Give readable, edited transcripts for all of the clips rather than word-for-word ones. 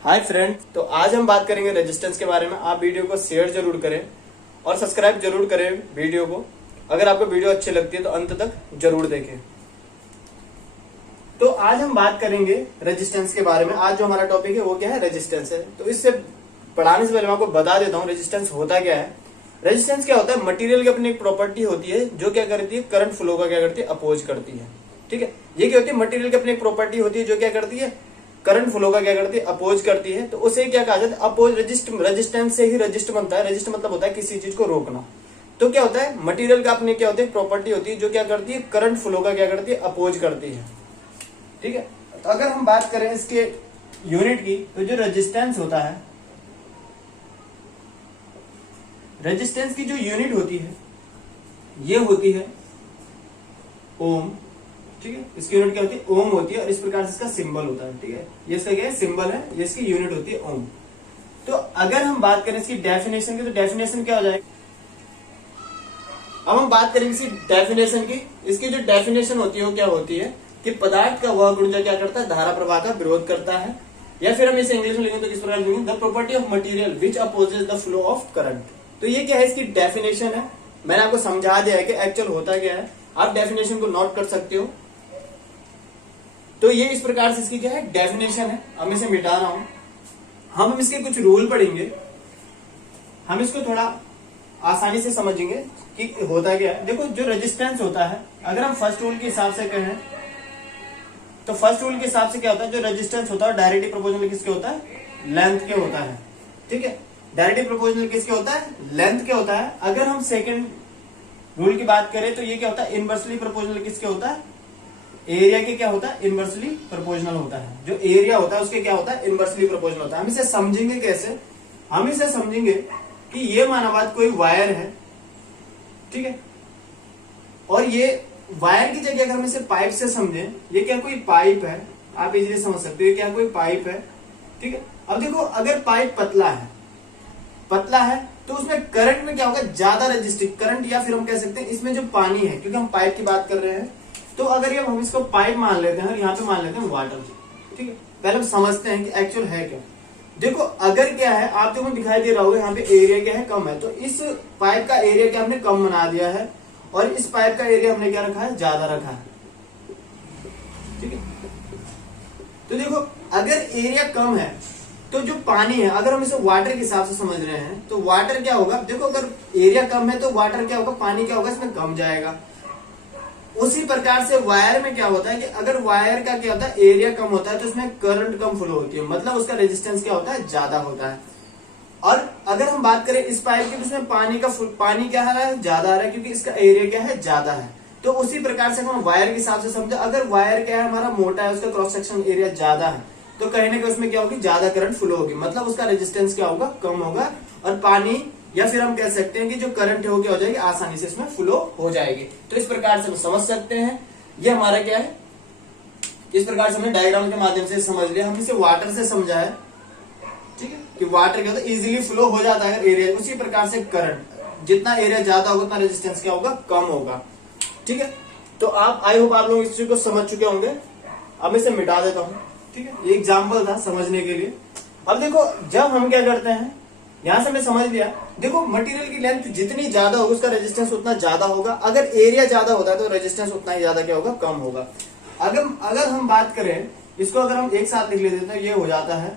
Hi friend, तो आज हम बात करेंगे रेजिस्टेंस के बारे में। आप वीडियो को शेयर जरूर करें और सब्सक्राइब जरूर करें वीडियो को। अगर आपको वीडियो अच्छी लगती है तो अंत तक जरूर देखें। तो आज हम बात करेंगे रेजिस्टेंस के बारे में। आज जो हमारा टॉपिक है वो क्या है, रेजिस्टेंस है। तो इससे पढ़ाने से पहले मैं आपको बता देता हूँ रेजिस्टेंस होता क्या है। रेजिस्टेंस क्या होता है, मटेरियल की अपनी एक प्रॉपर्टी होती है जो क्या करती है, करंट फ्लो का क्या करती है, अपोज करती है। ठीक है, ये क्या होती है, मटेरियल की अपनी एक प्रॉपर्टी होती है जो क्या करती है, करंट फ्लो का क्या करती है, अपोज करती है। तो उसे क्या कहा जाता है, अपोज रेजिस्टेंस से ही रेजिस्ट बनता है। रेजिस्ट मतलब होता है किसी चीज को रोकना। तो क्या होता है, मटेरियल का अपनी क्या होती है, प्रॉपर्टी होती है जो क्या करती है, करंट फ्लो का क्या करती है, अपोज करती है। ठीक है, तो अगर हम बात करें इसके यूनिट की, तो जो रेजिस्टेंस होता है, रेजिस्टेंस की जो यूनिट होती है ये होती है ओम। ठीक है, इसकी यूनिट क्या होती है, ओम होती है। और इस प्रकार से इसका सिंबल होता है। ठीक है, ये इसका क्या है, सिंबल है, ये इसकी यूनिट होती है ओम। तो अगर हम बात करें इसकी डेफिनेशन की, तो डेफिनेशन क्या हो जाएगी, अब हम बात करेंगे इसकी डेफिनेशन की। इसकी जो डेफिनेशन होती है वो क्या होती है कि पदार्थ का वह गुण जो क्या करता है, धारा प्रवाह का विरोध करता है। या फिर हम इसे इंग्लिश में लिखेंगे तो किस प्रकार लिखेंगे, the property of material which opposes the flow of current. तो ये क्या है, इसकी डेफिनेशन है। मैंने आपको समझा दिया है कि एक्चुअल होता क्या है। आप डेफिनेशन को नोट कर सकते हो। तो ये इस प्रकार से इसकी क्या है, डेफिनेशन है। हम इसे मिटा रहा हूं। हम इसके कुछ रूल पढ़ेंगे, हम इसको थोड़ा आसानी से समझेंगे कि होता क्या है। देखो, जो रेजिस्टेंस होता है, अगर हम फर्स्ट रूल के हिसाब से कहें तो फर्स्ट रूल के हिसाब से क्या होता है, जो रेजिस्टेंस होता है डायरेक्टली प्रोपोर्शनल किसके होता है, लेंथ के होता है। ठीक है, डायरेक्टली प्रोपोर्शनल किसके होता है, लेंथ के होता है। अगर हम सेकंड रूल की बात करें तो ये क्या होता है, इनवर्सली प्रोपोर्शनल किसके होता है, एरिया के क्या होता है, इनवर्सली प्रोपोर्शनल होता है। जो एरिया होता है उसके क्या होता है, इनवर्सली प्रोपोर्शनल होता है। हम इसे समझेंगे कैसे, हम इसे समझेंगे कि ये माना बात कोई वायर है। ठीक है, और ये वायर की जगह अगर हम इसे पाइप से समझें, ये क्या कोई पाइप है, आप इजीली समझ सकते हो ये क्या कोई पाइप है। ठीक है, अब देखो, अगर पाइप पतला है तो उसमें करंट में क्या होगा, ज्यादा रेजिस्टिव करंट, या फिर हम कह सकते हैं इसमें जो पानी है, क्योंकि हम पाइप की बात कर रहे हैं। तो अगर ये हम इसको पाइप मान लेते हैं और यहाँ पे मान लेते हैं वाटर। ठीक है, पहले हम समझते हैं कि एक्चुअल है क्या। देखो, अगर क्या है, आप देखो दिखाई दे रहा होगा यहाँ पे एरिया क्या है, कम है। तो इस पाइप का एरिया क्या हमने कम बना दिया है, और इस पाइप का एरिया हमने क्या रखा है, ज्यादा रखा है। ठीक है, तो देखो, अगर एरिया कम है तो जो पानी है, अगर हम इसे वाटर के हिसाब से समझ रहे हैं तो वाटर क्या होगा, देखो अगर एरिया कम है तो वाटर क्या होगा, पानी क्या होगा, इसमें कम जाएगा। उसी प्रकार से वायर में क्या होता है कि अगर वायर का क्या होता है, एरिया कम होता है तो उसमें करंट कम फ्लो होती है, मतलब उसका रेजिस्टेंस क्या होता है, ज्यादा होता है। और अगर हम बात करें इस पाइप की, तो उसमें पानी क्या आ रहा है, ज्यादा आ रहा है, क्योंकि इसका एरिया क्या है, ज्यादा है। तो उसी प्रकार से हम वायर के हिसाब से समझे, अगर वायर क्या है, हमारा मोटा है, उसका क्रॉस सेक्शन एरिया ज्यादा है, तो कहीं ना कहीं उसमें क्या होगी, ज्यादा करंट फ्लो होगी, मतलब उसका रेजिस्टेंस क्या होगा, कम होगा। और पानी, या फिर हम कह सकते हैं कि जो करंट है वो क्या हो जाएगी, आसानी से इसमें फ्लो हो जाएगी। तो इस प्रकार से हम समझ सकते हैं। ये हमारा क्या है, इस प्रकार से हमने डायग्राम के माध्यम से समझ लिया। हम इसे वाटर से समझा है। ठीक है, कि वाटर क्या होता है, इजीली फ्लो हो जाता है अगर एरिया। उसी प्रकार से करंट, जितना एरिया ज्यादा होगा उतना रेजिस्टेंस क्या होगा, कम होगा। ठीक है, तो आप आई होप आप लोग इस चीज को समझ चुके होंगे। अब इसे मिटा देता हूं। ठीक है, ये एग्जाम्पल था समझने के लिए। अब देखो, जब हम क्या करते हैं, यहां से हमने समझ लिया। देखो, मटेरियल की लेंथ जितनी ज्यादा होगी उसका रेजिस्टेंस उतना ज्यादा होगा। अगर एरिया ज्यादा होता है तो रेजिस्टेंस उतना ही ज्यादा क्या होगा, कम होगा। अगर हम बात करें इसको, अगर हम एक साथ लिख लेते हैं तो ये हो जाता है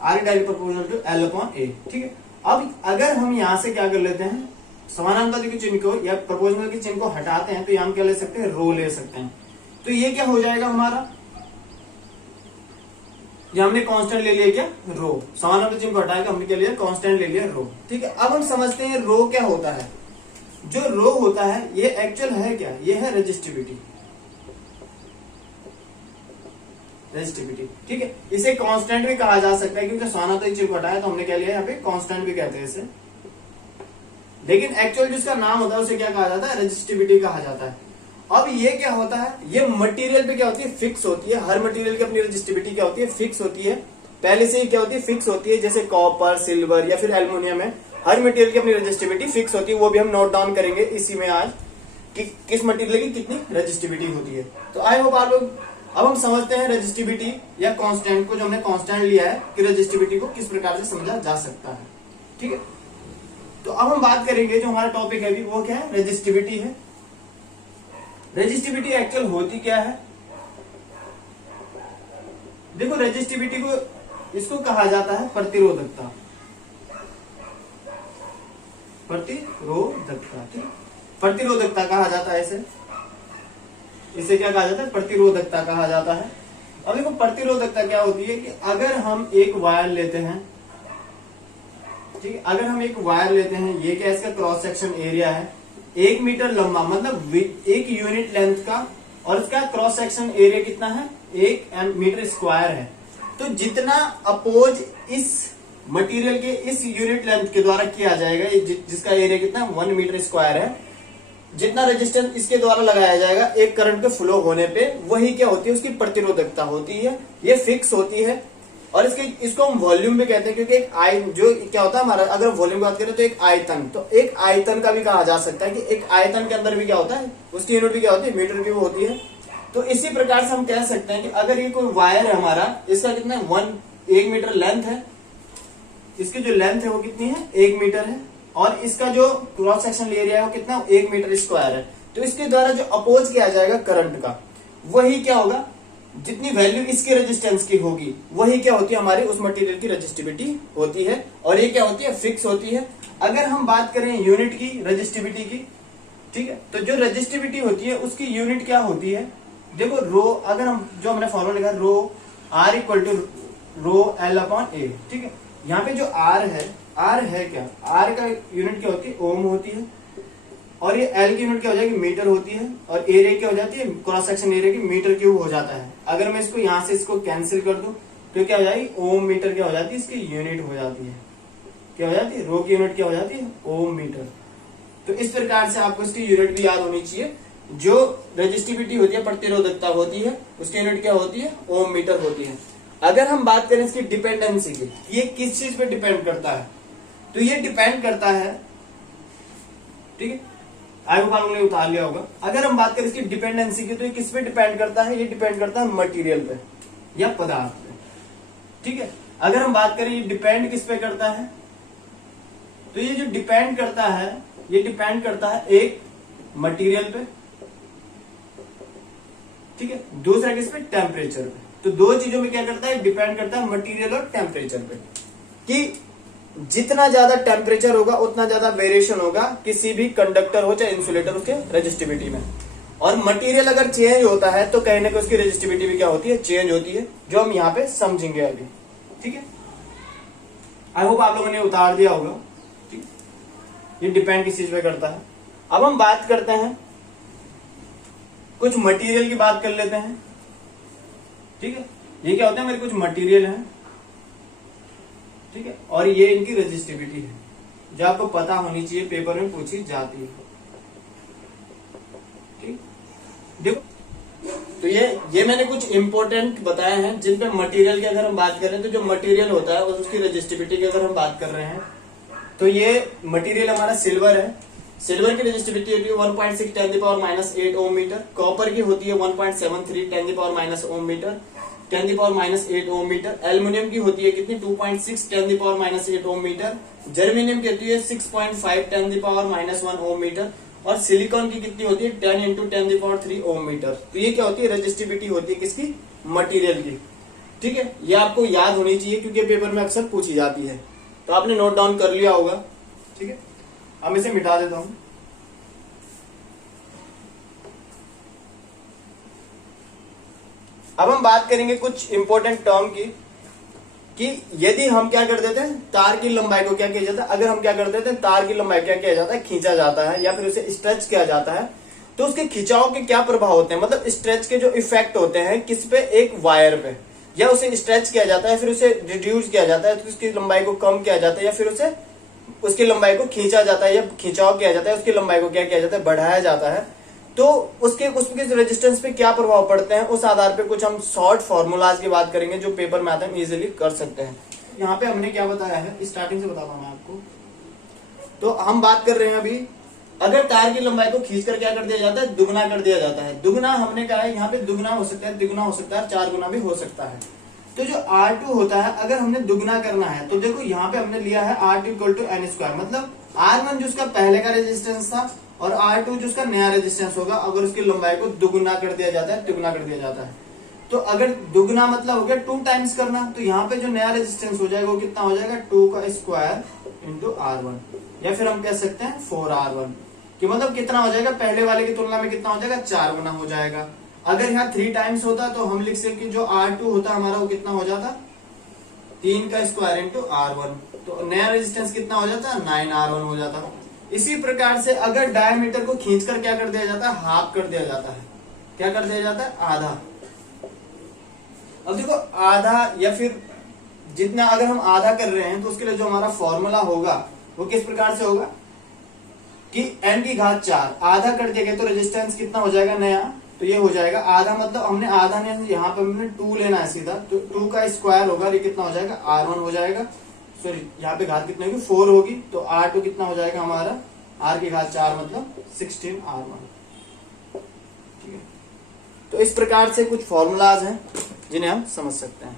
R directly proportional to L upon A। ठीक है, अब अगर हम यहां से क्या कर लेते हैं, समानांतर के चिन्ह को या प्रोपोर्शनल के चिन्ह को हटाते हैं तो यहाँ हम क्या ले सकते हैं, रो ले सकते हैं। तो ये क्या हो जाएगा हमारा, ये हमने कांस्टेंट ले लिया क्या, रो। समानांतर चिन्ह को हटाकर हमने क्या लिया, कांस्टेंट ले लिया, रो। ठीक है, अब हम समझते हैं रो क्या होता है। जो रो होता है ये एक्चुअल है क्या, ये है रेजिस्टिविटी। ठीक है, इसे कांस्टेंट भी कहा जा सकता है, क्योंकि समानांतर चिन्ह को हटाया तो हमने क्या लिया, यहाँ पे कांस्टेंट भी कहते हैं इसे। लेकिन एक्चुअल जिसका नाम होता है उसे क्या कहा जाता है, रेजिस्टिविटी कहा जाता है। अब ये क्या होता है, ये मटेरियल पे क्या होती है, फिक्स होती है। हर मटेरियल की अपनी रेजिस्टिविटी क्या होती है, फिक्स होती है। पहले से ही क्या होती है, फिक्स होती है। जैसे कॉपर, सिल्वर या फिर एल्युमिनियम है, हर मटेरियल की अपनी रेजिस्टिविटी फिक्स होती है। वो भी हम नोट डाउन करेंगे इसी में आज, कि किस मटेरियल की कितनी रेजिस्टिविटी होती है। तो आई होप आप लोग अब हम समझते हैं रेजिस्टिविटी या कांस्टेंट को, जो हमने कांस्टेंट लिया है कि रेजिस्टिविटी को किस प्रकार से समझा जा सकता है। ठीक है, तो अब हम बात करेंगे, जो हमारा टॉपिक है अभी वो क्या है, रेजिस्टिविटी है। रेजिस्टिविटी एक्चुअल होती क्या है? देखो, रेजिस्टिविटी को इसको कहा जाता है प्रतिरोधकता। प्रतिरोधकता, ठीक, प्रतिरोधकता कहा जाता है इसे क्या कहा जाता है? प्रतिरोधकता कहा जाता है। अब देखो, प्रतिरोधकता क्या होती है कि अगर हम एक वायर लेते हैं, ठीक है, अगर हम एक वायर लेते हैं, ये क्या इसका क्रॉस सेक्शन एरिया है 1 मीटर लंबा, मतलब 1 यूनिट लेंथ का, और इसका क्रॉस सेक्शन एरिया कितना है? 1 मीटर स्क्वायर है। तो जितना अपोज इस मटेरियल के इस यूनिट लेंथ के द्वारा किया जाएगा, जिसका एरिया कितना 1 मीटर स्क्वायर है, जितना रेजिस्टेंस इसके द्वारा लगाया जाएगा एक करंट के फ्लो होने पे, वही क्या होती है? उसकी प्रतिरोधकता होती है। ये फिक्स होती है। और इसको हम वॉल्यूम भी कहते हैं, क्योंकि एक जो क्या होता है हमारा, अगर वॉल्यूम की बात करें तो एक आयतन, तो एक आयतन का भी कहा जा सकता है कि एक आयतन के अंदर भी क्या होता है, उसकी यूनिट भी क्या होती है? मीटर की होती है। तो इसी प्रकार से हम कह सकते हैं कि अगर ये कोई वायर है हमारा, इसका कितना 1 मीटर लेंथ है, इसकी जो लेंथ है वो कितनी है? 1 मीटर है, और इसका जो क्रॉस सेक्शन एरिया है वो कितना 1 मीटर स्क्वायर है। तो इसके द्वारा जो अपोज किया जाएगा करंट का, वही क्या होगा? जितनी वैल्यू इसके रेजिस्टेंस की होगी, वही क्या होती है? हमारी उस मटेरियल की रेजिस्टिविटी होती है। और ये क्या होती है? फिक्स होती है। अगर हम बात करें यूनिट की रेजिस्टिविटी की, ठीक है, तो जो रेजिस्टिविटी होती है उसकी यूनिट क्या होती है? देखो, रो, अगर हम जो हमने फॉर्मूला लिखा rho R equal to rho L upon A, ठीक है। यहाँ पे जो R है क्या? R का यूनिट क्या होती है? ओम होती है। और ये L की यूनिट क्या हो जाएगी? मीटर होती है। और एरिया क्या हो जाती है? क्रॉस सेक्शन एरिया की मीटर क्यूब हो जाता है। अगर मैं इसको यहां से इसको कैंसिल कर दूं तो क्या हो जाएगी? ओम मीटर क्या हो जाती है? इसकी यूनिट हो जाती है। क्या हो जाती है? रो की यूनिट क्या हो जाती है? ओम मीटर। तो इस प्रकार से आपको इसकी यूनिट भी याद होनी चाहिए। जो रेजिस्टिविटी होती है, प्रतिरोधकता होती है, उसकी यूनिट क्या होती है? ओम मीटर होती है। अगर हम बात करें इसकी डिपेंडेंसी की, ये किस चीज पे डिपेंड करता है? तो ये डिपेंड करता है, ठीक है, आई होप आप लोगों ने उतार लिया होगा। अगर हम बात करें इसकी डिपेंडेंसी की, तो ये किस पे डिपेंड करता है? ये डिपेंड करता है मटेरियल पे या पदार्थ पे, ठीक है। अगर हम बात करें ये डिपेंड किस पे करता है, तो ये जो डिपेंड करता है, ये डिपेंड करता है एक मटेरियल पे, ठीक है, दूसरा किस पे? टेम्परेचर पे। तो दो चीजों में क्या करता है? डिपेंड करता है मटेरियल और टेम्परेचर पे, कि जितना ज्यादा टेम्परेचर होगा उतना ज्यादा वेरिएशन होगा किसी भी कंडक्टर हो चाहे इंसुलेटर, उसके रेजिस्टिविटी में। और मटेरियल अगर चेंज होता है तो कहीं ना कहीं उसकी रेजिस्टिविटी भी क्या होती है? चेंज होती है, जो हम यहाँ पे समझेंगे अभी, ठीक है। आई होप आप लोगों ने उतार दिया होगा, ठीक। ये डिपेंड किस चीज पे करता है। अब हम बात करते हैं, कुछ मटेरियल की बात कर लेते हैं, ठीक है। ये क्या होता है? मेरे कुछ मटेरियल है, ठीक है, और ये इनकी रेजिस्टिविटी है, जो आपको पता होनी चाहिए, पेपर में पूछी जाती है, ठीक। देखो, तो ये मैंने कुछ इंपॉर्टेंट बताए हैं जिन पे मटेरियल की अगर हम बात करें, तो जो मटेरियल होता है उसकी रेजिस्टिविटी की अगर हम बात कर रहे हैं, तो ये मटेरियल हमारा सिल्वर है। सिल्वर की रेजिस्टिविटी होती है 1.6 10⁻⁻8 ओम मीटर। कॉपर की होती है 1.73 10⁻⁻ ओम मीटर, 10⁻⁸ ओम मीटर। एल्युमिनियम की होती है कितनी? 2.6 10⁻⁸ ओम मीटर। जर्मेनियम की होती है 6.5 10⁻⁻1 ओम मीटर। और सिलिकॉन की कितनी होती है? 10 × 10⁻³ ओम मीटर। तो ये क्या होती है? रेजिस्टिविटी होती है किसकी? मटेरियल की, ठीक है। ये आपको याद होनी चाहिए क्योंकि पेपर में अक्सर पूछी जाती है। तो आपने नोट डाउन कर लिया होगा, ठीक है। अब इसे मिटा देता हूं। अब हम बात करेंगे कुछ इंपॉर्टेंट टर्म की, कि यदि हम क्या कर देते हैं, तार की लंबाई को क्या किया जाता है, अगर हम क्या कर देते हैं, तार की लंबाई क्या किया जाता है, खींचा जाता है या फिर उसे स्ट्रेच किया जाता है, तो उसके खिंचाव के क्या प्रभाव होते हैं, मतलब स्ट्रेच के जो इफेक्ट होते हैं किस पे, एक वायर पे, या उसे स्ट्रेच किया जाता है फिर उसे रिड्यूस किया जाता है, तो उसकी लंबाई को कम किया जाता है, या फिर उसे उसकी लंबाई को खींचा जाता है या खिंचाव किया जाता है, उसकी लंबाई को क्या किया जाता है, बढ़ाया जाता है। तो उसके रेजिस्टेंस पे क्या प्रभाव पड़ते हैं, उस आधार पे कुछ हम शॉर्ट फॉर्मूलाज की बात करेंगे जो पेपर में आते हैं, इजीली कर सकते हैं। यहाँ पे हमने क्या बताया है, स्टार्टिंग से बताता हूं मैं आपको। तो हम बात कर रहे हैं अभी अगर तार की लंबाई को खींचकर क्या कर दिया जाता है, दुगना कर दिया जाता है। दुगना हमने कहा है यहाँ पे दुगना हो सकता है, तिगुना हो सकता है, 4 गुना भी हो सकता है। तो जो R2 होता है अगर हमने दुगना करना है तो देखो यहाँ पे हमने लिया है R2 equal to N square, मतलब R1 जो उसका पहले का रेजिस्टेंस था और R2 जो उसका नया रेजिस्टेंस होगा, अगर उसकी लंबाई को दुगुना कर दिया जाता है, तिगुना कर दिया जाता है। तो अगर दुगुना मतलब हो गया 2 टाइम्स करना, तो यहाँ पे जो नया रेजिस्टेंस हो जाएगा वो कितना हो जाएगा, 2 का स्क्वायर इंटू R1, या फिर हम कह सकते हैं 4R1, कि मतलब कितना हो जाएगा, पहले वाले की तुलना में कितना हो जाएगा, 4 गुना हो जाएगा। अगर यहाँ 3 टाइम्स होता तो हम लिख सकते कि जो R2 होता हमारा वो कितना हो जाता, 3 का स्क्वायर इंटू R1, तो नया रेजिस्टेंस कितना हो जाता, 9R1 हो जाता। इसी प्रकार से अगर डायमीटर को खींचकर क्या कर दिया जाता है, हाफ कर दिया जाता है। क्या कर दिया जाता है, आधा। अब देखो आधा या फिर जितना अगर हम आधा कर रहे हैं तो उसके लिए जो हमारा फॉर्मूला होगा वो किस प्रकार से होगा कि n की घात 4 आधा कर दिया गया तो रेजिस्टेंस कितना हो जाएगा नया, तो ये हो जाएगा आधा, मतलब हमने आधा ने यहाँ पे हमने 2 लेना है सीधा, तो 2 का स्क्वायर होगा, ये कितना हो जाएगा, R1 हो जाएगा। सॉरी यहाँ पे घात कितनी होगी, 4 होगी, तो R2 कितना हो जाएगा हमारा, R की घात 4 मतलब 16R1। ठीक है, तो इस प्रकार से कुछ फॉर्मूलाज हैं जिन्हें हम समझ सकते हैं।